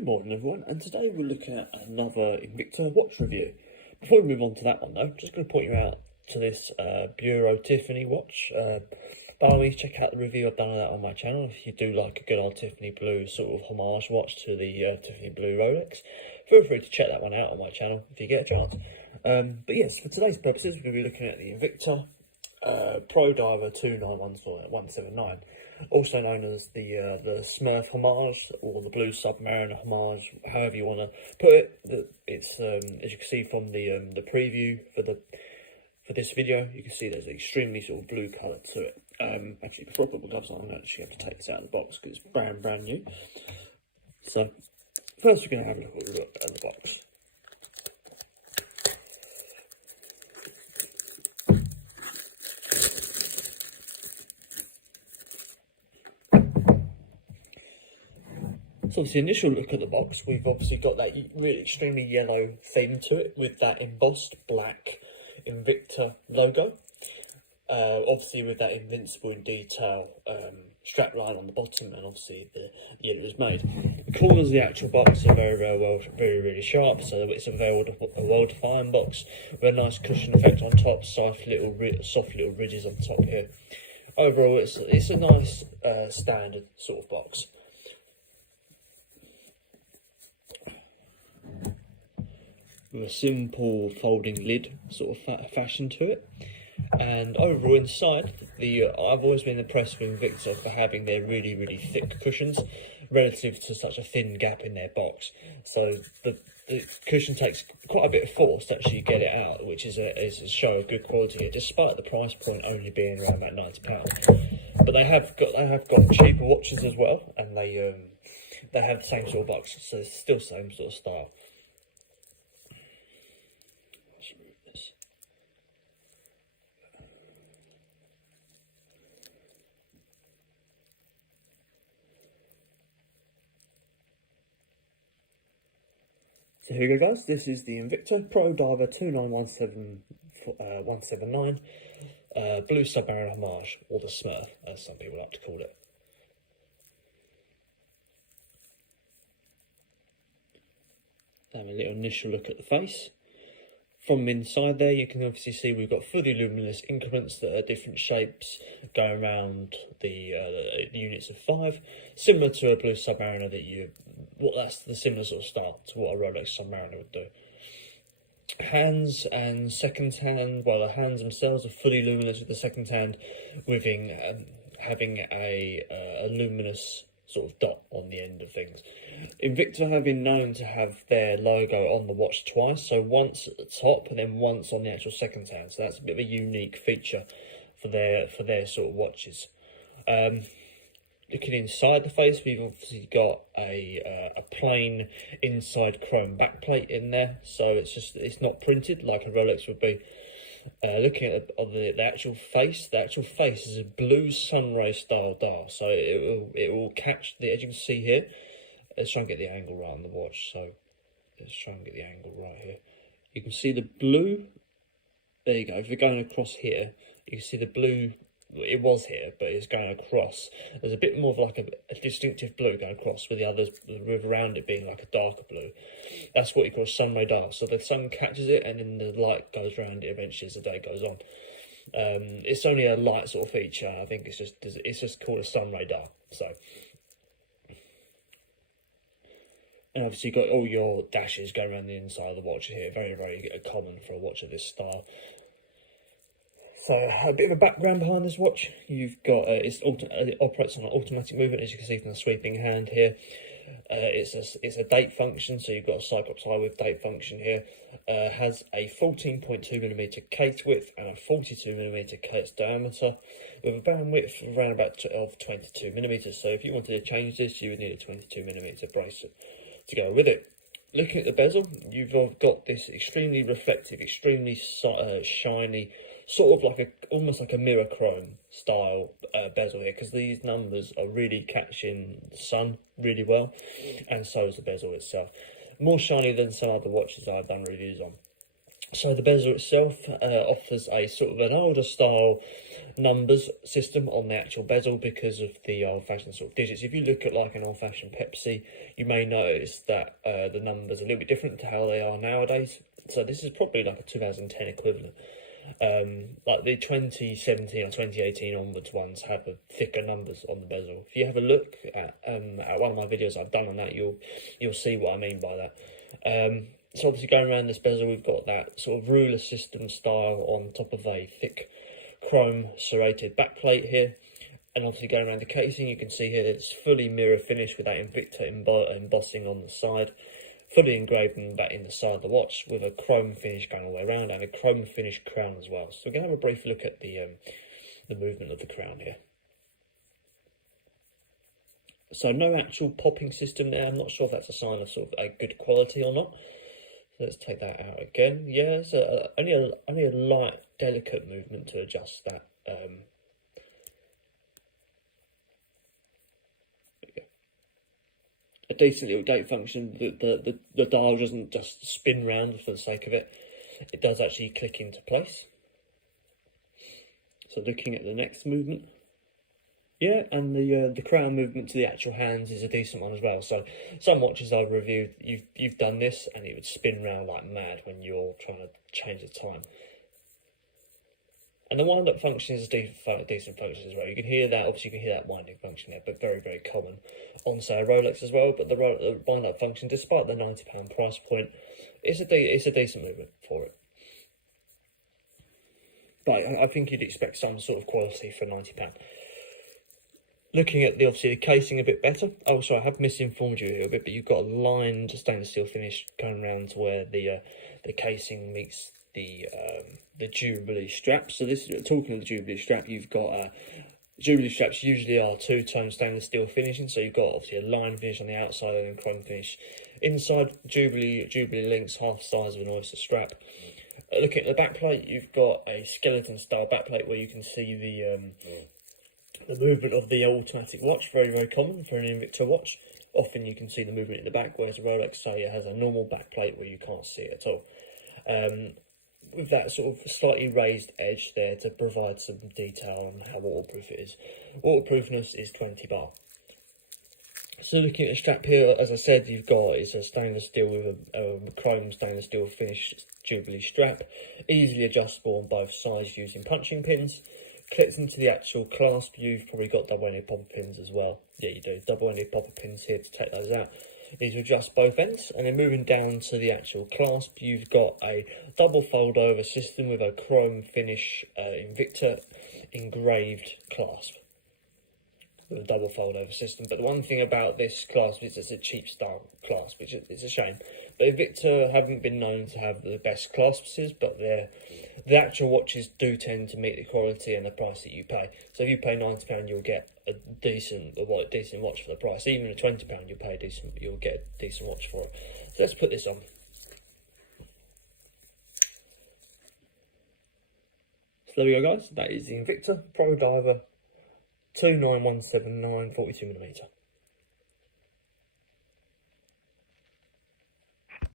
Good morning everyone, and today we're looking at another Invicta watch review. Before we move on to that one though, I'm just going to point you out to this Bureau Tiffany watch. By the way, check out the review I've done of that on my channel if you do like a good old Tiffany blue sort of homage watch to the Tiffany blue Rolex. Feel free to check that one out on my channel if you get a chance. But yes, for today's purposes we're going to be looking at the Invicta Pro Diver 29179, also known as the Smurf homage or the Blue Submariner homage, however you want to put it. It's as you can see from the preview for this video, you can see there's an extremely sort of blue colour to it. Actually, before I put my gloves on, I'm actually have to take this out of the box because it's brand new. So first, we're going to have a look at the box. So obviously, initial look at the box, we've obviously got that really extremely yellow theme to it with that embossed black Invicta logo. Obviously with that invincible in detail strap line on the bottom, and obviously the year it was made. The corners of the actual box are very sharp, so it's a well-defined box with a nice cushion effect on top, soft little ridges on top here. Overall, it's a nice standard sort of box. With a simple folding lid sort of fashion to it, and overall inside, I've always been impressed with Invicta for having their really thick cushions relative to such a thin gap in their box. So the cushion takes quite a bit of force to actually get it out, which is a show of good quality here, despite the price point only being around about £90. But they have got cheaper watches as well, and they have the same sort of box, so it's still the same sort of style. So here we go guys, this is the Invicta Pro Diver 29179 Blue Submariner homage, or the Smurf as some people like to call it. Have a little initial look at the face. From inside there, you can obviously see we've got fully luminous increments that are different shapes going around the units of 5, similar to a Blue Submariner that's the similar sort of style to what a Rolex Submariner would do. Hands and second hand, well, the hands themselves are fully luminous with the second hand, having a luminous sort of dot on the end of things. Invicta have been known to have their logo on the watch twice, so once at the top and then once on the actual second hand. So that's a bit of a unique feature for their sort of watches. Looking inside the face, we've obviously got a plain inside chrome backplate in there, so it's not printed like a Rolex would be. Looking at the actual face, is a blue sunray style dial, so it will catch the, as you can see here. Let's try and get the angle right on the watch. So let's try and get the angle right here. You can see the blue. There you go. If you're going across here, you can see the blue. It was here, but it's going across. There's a bit more of like a distinctive blue going across, with the others around it being like a darker blue. That's what you call a sunray dial. So the sun catches it, and then the light goes around it eventually as the day goes on. It's only a light sort of feature. I think it's just called a sunray dial. So, and obviously you've got all your dashes going around the inside of the watch here. Very common for a watch of this style. So a bit of a background behind this watch. You've got it operates on an automatic movement, as you can see from the sweeping hand here. It's a date function, so you've got a Cyclops eye with date function here. Has a 14.2mm case width and a 42mm case diameter, with a bandwidth around about of 22mm. So if you wanted to change this, you would need a 22mm bracelet to go with it. Looking at the bezel, you've got this extremely reflective, extremely shiny, sort of like almost like a mirror chrome style bezel here, because these numbers are really catching the sun really well, and so is the bezel itself. More shiny than some other watches I've done reviews on. So the bezel itself offers a sort of an older style numbers system on the actual bezel because of the old-fashioned sort of digits. If you look at like an old-fashioned Pepsi, you may notice that the numbers are a little bit different to how they are nowadays. So this is probably like a 2010 equivalent. Like the 2017 or 2018 onwards ones have a thicker numbers on the bezel. If you have a look at one of my videos I've done on that, you'll see what I mean by that. So obviously going around this bezel, we've got that sort of ruler system style on top of a thick chrome serrated backplate here. And obviously going around the casing, you can see here that it's fully mirror finished with that Invicta embossing on the side, fully engraved in the side of the watch with a chrome finish going all the way around and a chrome finish crown as well. So we're going to have a brief look at the movement of the crown here. So no actual popping system there. I'm not sure if that's a sign of sort of a good quality or not. So let's take that out again. Yeah, so only a light, delicate movement to adjust that. A decent little gate function. The dial doesn't just spin round for the sake of it. It does actually click into place. So looking at the next movement. Yeah, and the crown movement to the actual hands is a decent one as well. So some watches I've reviewed, you've done this and it would spin round like mad when you're trying to change the time. And the wind-up function is a decent function as well. You can hear that, obviously you can hear that winding function there, but very, very common on, say, a Rolex as well. But the wind-up function, despite the £90 price point, it's a decent movement for it. But I think you'd expect some sort of quality for £90. Looking at obviously the casing a bit better. Oh, sorry, I have misinformed you here a bit, but you've got a lined stainless steel finish going around to where the casing meets the Jubilee strap. So this, talking of the Jubilee strap, you've got Jubilee straps usually are two-tone stainless steel finishing. So you've got obviously a line finish on the outside and then chrome finish inside. Jubilee links half the size of an oyster strap. Looking at the backplate, you've got a skeleton style backplate where you can see the movement of the automatic watch. Very, very common for an Invicta watch. Often you can see the movement in the back, whereas a Rolex, say, it has a normal backplate where you can't see it at all. With that sort of slightly raised edge there to provide some detail on how waterproof it is. Waterproofness is 20 bar. So looking at the strap here, as I said, you've got it's a stainless steel with a chrome stainless steel finish Jubilee strap, easily adjustable on both sides using punching pins. Clips into the actual clasp, you've probably got double-ended popper pins as well. Yeah, you do. Double-ended popper pins here to take those out. These will adjust both ends. And then moving down to the actual clasp, you've got a double fold-over system with a chrome finish Invicta engraved clasp. With a double fold-over system. But the one thing about this clasp is it's a cheap style clasp, which is a shame. But Invicta haven't been known to have the best clasps, but the actual watches do tend to meet the quality and the price that you pay. So if you pay £90, you'll get a decent watch for the price. Even at £20, you'll get a decent watch for it. So let's put this on. So there we go, guys. That is the Invicta Pro Diver 29179 42mm.